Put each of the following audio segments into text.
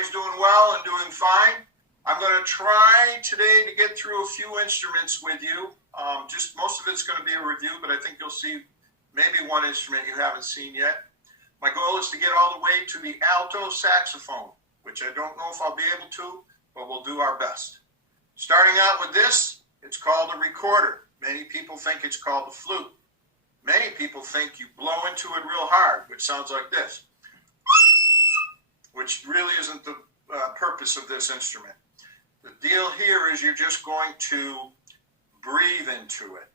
everybody's doing well and doing fine. I'm going to try today to get through a few instruments with you. Just most of it's going to be a review, but I think you'll see maybe one instrument you haven't seen yet. My goal is to get all the way to the alto saxophone, which I don't know if I'll be able to, but we'll do our best. Starting out with this, it's called a recorder. Many people think it's called a flute. Many people think you blow into it real hard, which sounds like this, which really isn't the purpose of this instrument. The deal here is you're just going to breathe into it.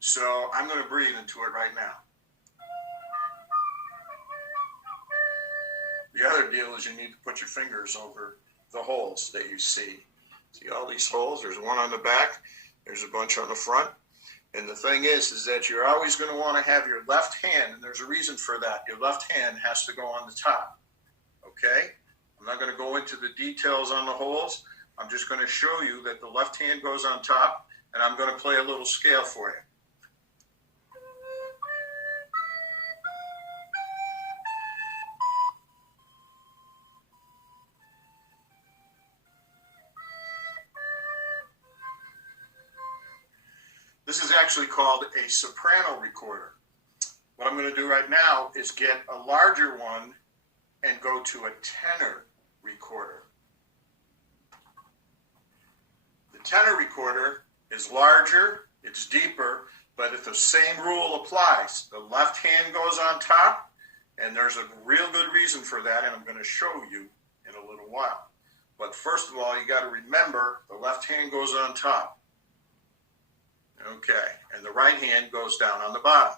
So I'm going to breathe into it right now. The other deal is you need to put your fingers over the holes that you see. See all these holes? There's one on the back. There's a bunch on the front. And the thing is that you're always going to want to have your left hand, and there's a reason for that. Your left hand has to go on the top. Okay? I'm not going to go into the details on the holes. I'm just going to show you that the left hand goes on top, and I'm going to play a little scale for you. This is actually called a soprano recorder. What I'm going to do right now is get a larger one and go to a tenor recorder. The tenor recorder is larger, it's deeper, but if the same rule applies, the left hand goes on top, and there's a real good reason for that, and I'm going to show you in a little while. But first of all, you got to remember the left hand goes on top. Okay, and the right hand goes down on the bottom.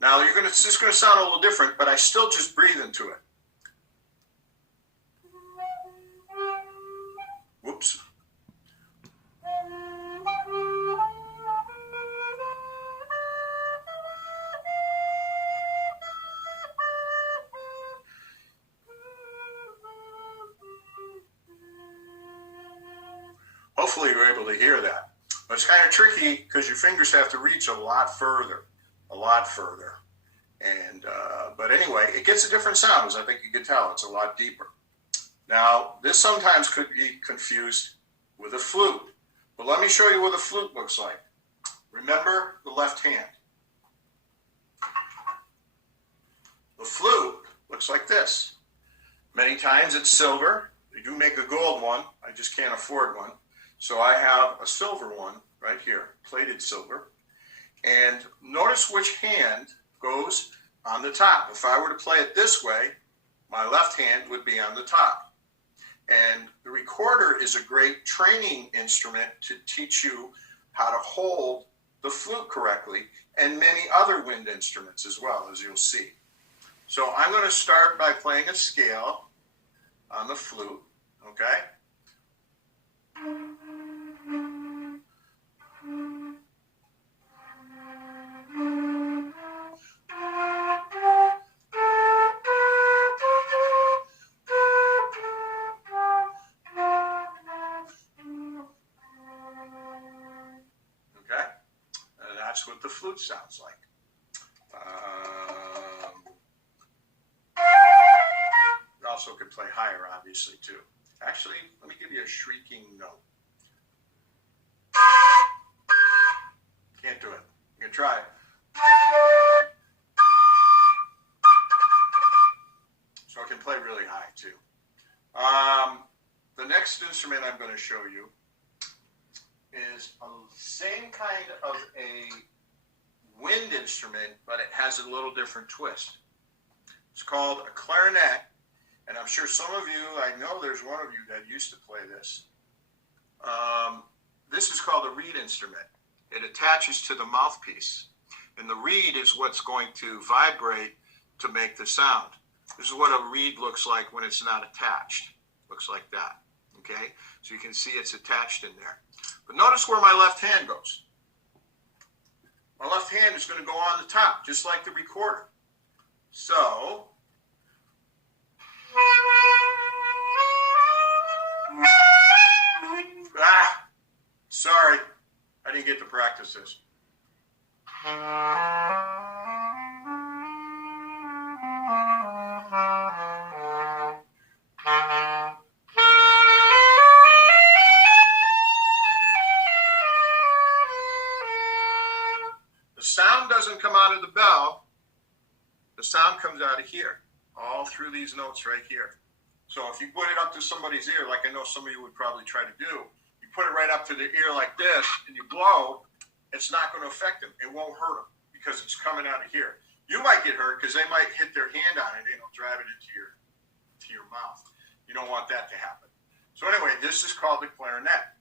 Now it's just going to sound a little different, but I still just breathe into it. Whoops. Hopefully you're able to hear that. But it's kind of tricky because your fingers have to reach a lot further. And, but anyway, it gets a different sound, as I think you can tell. It's a lot deeper. Now, this sometimes could be confused with a flute. But let me show you what a flute looks like. Remember the left hand. The flute looks like this. Many times it's silver. They do make a gold one. I just can't afford one. So I have a silver one right here, plated silver. And notice which hand goes on the top. If I were to play it this way, my left hand would be on the top. And the recorder is a great training instrument to teach you how to hold the flute correctly, and many other wind instruments as well, as you'll see. So I'm going to start by playing a scale on the flute, okay? That's what the flute sounds like. It also could play higher, obviously, too. Actually, let me give you a shrieking note. Can't do it. You can try it. So it can play really high, too. The next instrument I'm going to show you is the same kind of a wind instrument, but it has a little different twist. It's called a clarinet, and I'm sure some of you, I know there's one of you that used to play this. This is called a reed instrument. It attaches to the mouthpiece, and the reed is what's going to vibrate to make the sound. This is what a reed looks like when it's not attached. Looks like that, okay? So you can see it's attached in there. But notice where my left hand goes. My left hand is going to go on the top, just like the recorder. So, sorry, I didn't get to practice this. sound doesn't come out of the bell, the sound comes out of here, all through these notes right here. So if you put it up to somebody's ear, like I know some of you would probably try to do, you put it right up to their ear like this, and you blow, it's not going to affect them. It won't hurt them because it's coming out of here. You might get hurt because they might hit their hand on it, and it'll drive it into your mouth. You don't want that to happen. So anyway, this is called the clarinet.